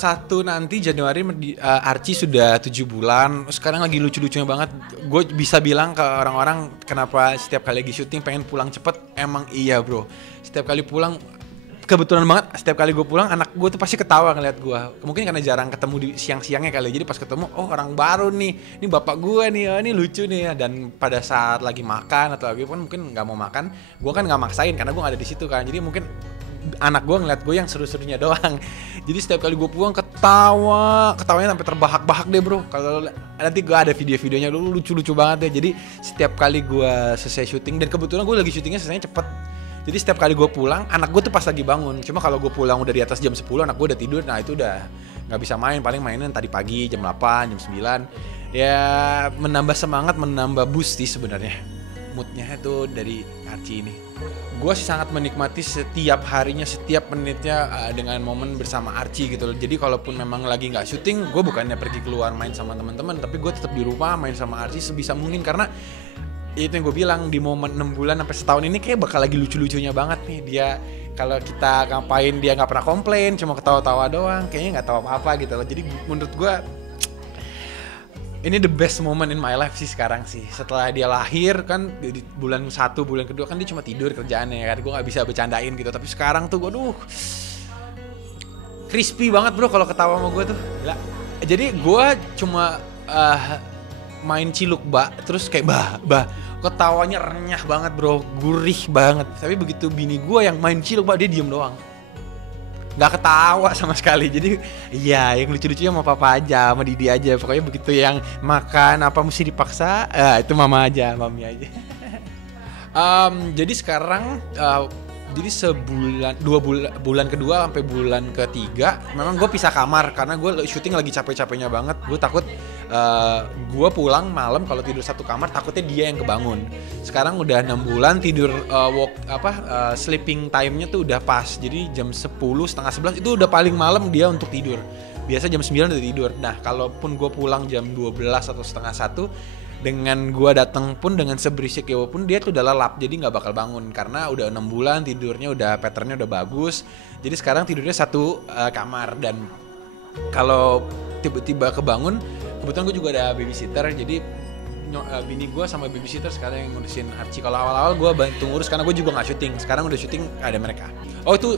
tanggal 1 nanti Januari Archie sudah 7 bulan. Sekarang lagi lucu-lucunya banget. Gue bisa bilang ke orang-orang kenapa setiap kali lagi syuting pengen pulang cepet. Emang iya bro. Setiap kali pulang, kebetulan banget setiap kali gue pulang anak gue tuh pasti ketawa ngeliat gue. Mungkin karena jarang ketemu di siang-siangnya kali. Jadi pas ketemu, oh orang baru nih. Ini bapak gue nih, oh, ini lucu nih. Dan pada saat lagi makan atau lagi pun mungkin nggak mau makan, gue kan nggak maksain karena gue nggak ada di situ kan. Jadi mungkin anak gue ngeliat gue yang seru-serunya doang. Jadi setiap kali gue pulang ketawanya sampai terbahak-bahak deh bro. Kalau nanti gue ada video-videonya dulu lucu-lucu banget deh. Jadi setiap kali gue selesai syuting, dan kebetulan gue lagi syutingnya selesainya cepet. Jadi setiap kali gue pulang, anak gue tuh pas lagi bangun. Cuma kalau gue pulang udah di atas jam 10, anak gue udah tidur. Nah itu udah gak bisa main, paling mainan tadi pagi jam 8, jam 9. Ya menambah semangat, menambah boost sih sebenarnya. Moodnya itu dari Archie ini. Gue sih sangat menikmati setiap harinya, setiap menitnya dengan momen bersama Archie gitu loh. Jadi kalaupun memang lagi nggak syuting, gue bukannya pergi keluar main sama teman-teman, tapi gue tetap di rumah main sama Archie sebisa mungkin. Karena itu yang gue bilang, di momen 6 bulan sampai setahun ini kayak bakal lagi lucu-lucunya banget nih. Dia kalau kita ngapain dia nggak pernah komplain, cuma ketawa-tawa doang, kayaknya nggak tahu apa-apa gitu loh. Jadi menurut gue ini the best moment in my life sih sekarang sih. Setelah dia lahir kan di bulan 1, bulan kedua kan dia cuma tidur kerjaannya kan. Gue gak bisa bercandain gitu. Tapi sekarang tuh aduh crispy banget bro kalau ketawa sama gue tuh. Gila. Jadi gue cuma main ciluk terus kayak bah. Ketawanya renyah banget bro. Gurih banget. Tapi begitu bini gue yang main ciluk dia diem doang. Gak ketawa sama sekali. Jadi ya yang lucu-lucunya sama papa aja, sama Didi aja. Pokoknya begitu yang makan apa mesti dipaksa, itu mama aja, mami aja. Jadi sekarang jadi sebulan, 2 bulan kedua sampai bulan ketiga memang gue pisah kamar karena gue syuting lagi capek-capeknya banget. Gue takut gue pulang malam kalau tidur satu kamar takutnya dia yang kebangun. Sekarang udah 6 bulan tidur sleeping time-nya tuh udah pas. Jadi jam 10, setengah 11 itu udah paling malam dia untuk tidur. Biasa jam 9 udah tidur. Nah kalaupun gue pulang jam 12 atau setengah 1, dengan gue datang pun dengan seberisik ya walaupun dia tuh udah lelap, jadi nggak bakal bangun karena udah 6 bulan tidurnya udah patternnya udah bagus. Jadi sekarang tidurnya satu kamar. Dan kalau tiba-tiba kebangun, kebetulan gue juga ada babysitter, jadi bini gue sama babysitter sekarang yang ngurusin Archie. Kalau awal-awal gue bantu ngurus karena gue juga nggak syuting. Sekarang udah syuting ada mereka. Oh itu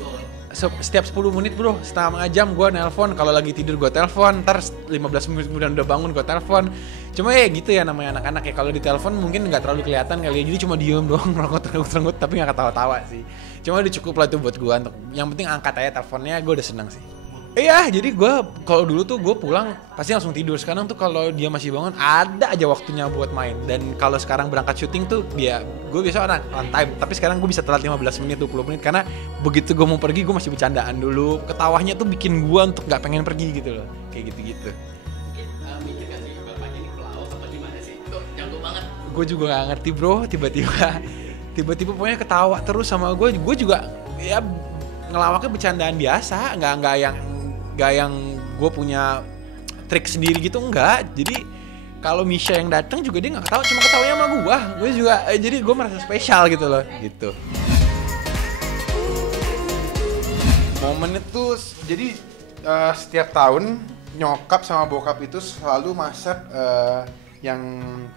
setiap 10 menit bro, setengah jam gue nelpon. Kalau lagi tidur gue telepon, ntar 15 menit kemudian udah bangun gue telepon. Cuma ya gitu ya namanya anak-anak ya, kalau ditelepon mungkin nggak terlalu kelihatan kali ya, jadi cuma diem doang ngerokok tapi nggak ketawa-tawa sih. Cuma udah cukup lah itu buat gue, untuk yang penting angkat aja teleponnya, gue udah seneng sih. Iya, jadi gue kalau dulu tuh gue pulang pasti langsung tidur. Sekarang tuh kalau dia masih bangun ada aja waktunya buat main. Dan kalau sekarang berangkat syuting tuh gue biasa on time. Tapi sekarang gue bisa telat 15 menit, 20 menit karena begitu gue mau pergi gue masih bercandaan dulu. Ketawanya tuh bikin gue untuk nggak pengen pergi gitu loh, kayak gitu-gitu. Mikir gak sih bapaknya ini pelaut apa gimana sih? Itu jago banget. Gue juga nggak ngerti bro, tiba-tiba pokoknya ketawa terus sama gue. Gue juga ya ngelawaknya bercandaan biasa, nggak yang gue punya trik sendiri gitu, enggak. Jadi kalau Misha yang datang juga dia nggak ketawa, cuma ketawanya sama gue juga, jadi gue merasa spesial gitu loh, gitu. Momen itu jadi setiap tahun nyokap sama bokap itu selalu masak yang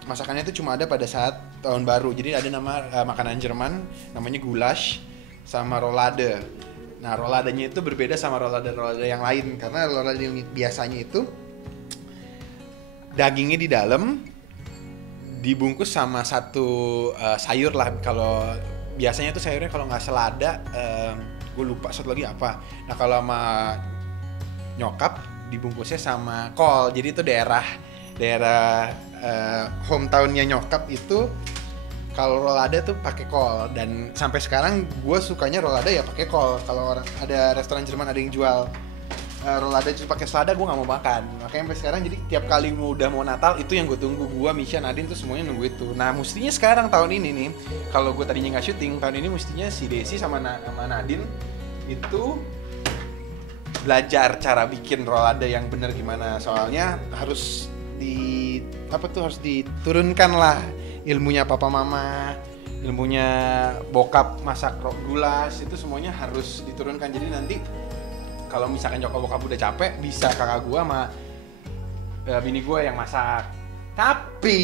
masakannya itu cuma ada pada saat tahun baru. Jadi ada nama makanan Jerman namanya goulash sama roulade. Nah, roladanya itu berbeda sama rolade yang lain karena rolade yang biasanya itu dagingnya di dalam dibungkus sama satu sayur lah. Kalau biasanya itu sayurnya kalau nggak selada, gue lupa satu lagi apa. Nah, kalau sama nyokap dibungkusnya sama kol. Jadi itu daerah hometownnya nyokap itu kalau rolade tuh pakai kol, dan sampai sekarang gue sukanya rolade ya pakai kol. Kalau ada restoran Jerman ada yang jual rolade cuma pakai selada, gue nggak mau makan. Makanya sampai sekarang jadi tiap kali udah mau Natal itu yang gue tunggu. Gue, Misha, Nadine tuh semuanya nunggu itu. Nah mestinya sekarang tahun ini nih, kalau gue tadinya nggak syuting, tahun ini mestinya si Desi sama Nadine itu belajar cara bikin rolade yang bener gimana. Soalnya harus harus diturunkan lah ilmunya papa mama, ilmunya bokap masak goulash, itu semuanya harus diturunkan. Jadi nanti Kalau misalkan nyokap bokap udah capek, bisa kakak gue sama bini gue yang masak. Tapi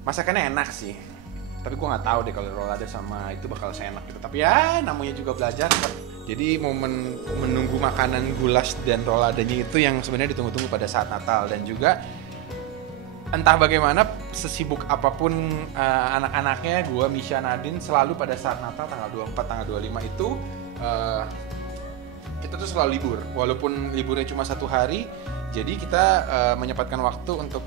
masakannya enak sih. Tapi gue nggak tahu deh kalau rolada sama itu bakal seenak gitu. Tapi ya namanya juga belajar. Jadi momen menunggu makanan goulash dan roladanya itu yang sebenarnya ditunggu-tunggu pada saat Natal. Dan juga entah bagaimana sesibuk apapun anak-anaknya, gue Misha Nadine selalu pada saat Natal tanggal 24, tanggal 25 itu kita tuh selalu libur. Walaupun liburnya cuma 1 hari, jadi kita menyempatkan waktu untuk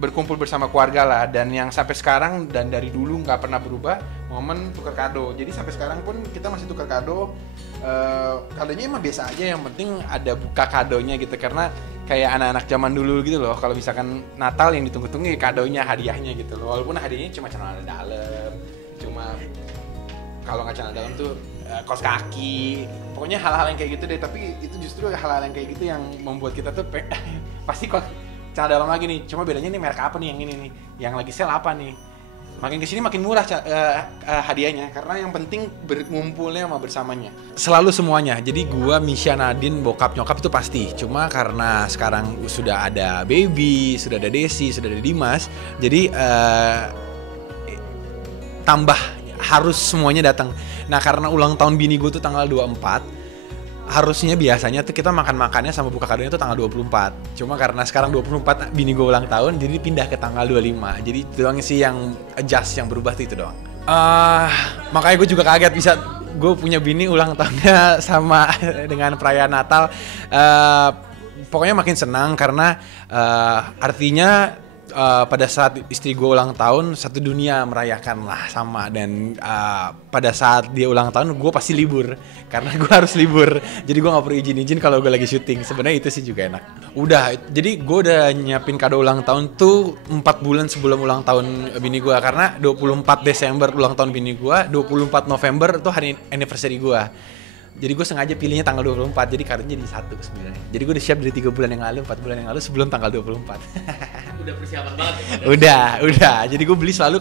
berkumpul bersama keluarga lah. Dan yang sampai sekarang dan dari dulu nggak pernah berubah, momen tukar kado. Jadi sampai sekarang pun kita masih tukar kado. Kadonya emang biasa aja, yang penting ada buka kadonya gitu. Karena kayak anak-anak zaman dulu gitu loh, kalau misalkan Natal yang ditunggu-tunggu kadonya, hadiahnya gitu loh. Walaupun hadiahnya cuma celana dalam, cuma kalau nggak celana dalam tuh kaos kaki, pokoknya hal-hal yang kayak gitu deh. Tapi itu justru hal-hal yang kayak gitu yang membuat kita tuh pasti kok celana dalam lagi nih. Cuma bedanya nih merek apa nih yang ini nih, yang lagi sale apa nih. Makin kesini makin murah hadiahnya, karena yang penting ngumpulnya sama bersamanya. Selalu semuanya. Jadi gua, Misha Nadine, bokap nyokap itu pasti. Cuma karena sekarang sudah ada baby, sudah ada Desi, sudah ada Dimas, jadi tambah harus semuanya datang. Nah karena ulang tahun bini gue tuh tanggal 24, harusnya biasanya tuh kita makan-makannya sama buka kadonya tuh tanggal 24. Cuma karena sekarang 24 bini gue ulang tahun, jadi pindah ke tanggal 25. Jadi itu doang sih yang adjust, yang berubah tuh itu doang. Makanya gue juga kaget bisa gue punya bini ulang tahunnya sama dengan perayaan Natal. Pokoknya makin senang karena artinya pada saat istri gue ulang tahun, satu dunia merayakan lah sama. Dan pada saat dia ulang tahun, gue pasti libur karena gue harus libur. Jadi gue nggak perlu izin kalau gue lagi syuting. Sebenarnya itu sih juga enak. Udah, jadi gue udah nyiapin kado ulang tahun tuh 4 bulan sebelum ulang tahun bini gue. Karena 24 Desember ulang tahun bini gue, 24 November tuh hari anniversary gue. Jadi gue sengaja pilihnya tanggal 24, jadi kadonya jadi 1 sebenarnya. Jadi gue udah siap dari 3 bulan yang lalu, 4 bulan yang lalu sebelum tanggal 24. Udah persiapan banget ya? Udah. Jadi gue beli selalu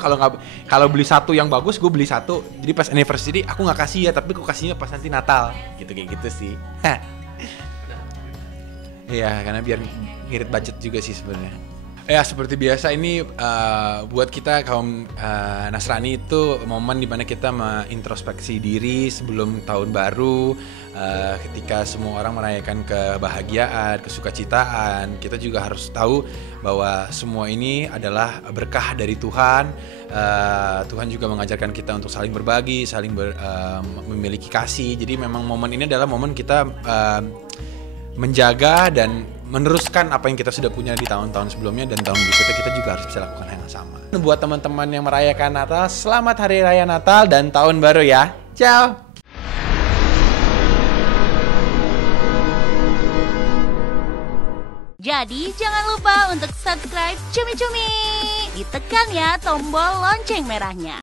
kalau beli satu yang bagus, gue beli satu. Jadi pas anniversary aku nggak kasih ya, tapi gue kasihnya pas nanti Natal. Kayak gitu sih. Iya, karena biar ngirit budget juga sih sebenarnya. Ya seperti biasa ini buat kita kaum Nasrani itu momen dimana kita mengintrospeksi diri sebelum tahun baru, ketika semua orang merayakan kebahagiaan, kesukacitaan. Kita juga harus tahu bahwa semua ini adalah berkah dari Tuhan. Tuhan juga mengajarkan kita untuk saling berbagi, saling memiliki kasih. Jadi memang momen ini adalah momen kita menjaga dan meneruskan apa yang kita sudah punya di tahun-tahun sebelumnya, dan tahun berikutnya kita juga harus bisa lakukan hal yang sama. Buat teman-teman yang merayakan Natal, selamat Hari Raya Natal dan Tahun Baru ya. Ciao! Jadi jangan lupa untuk subscribe Cumi Cumi. Ditekan ya tombol lonceng merahnya.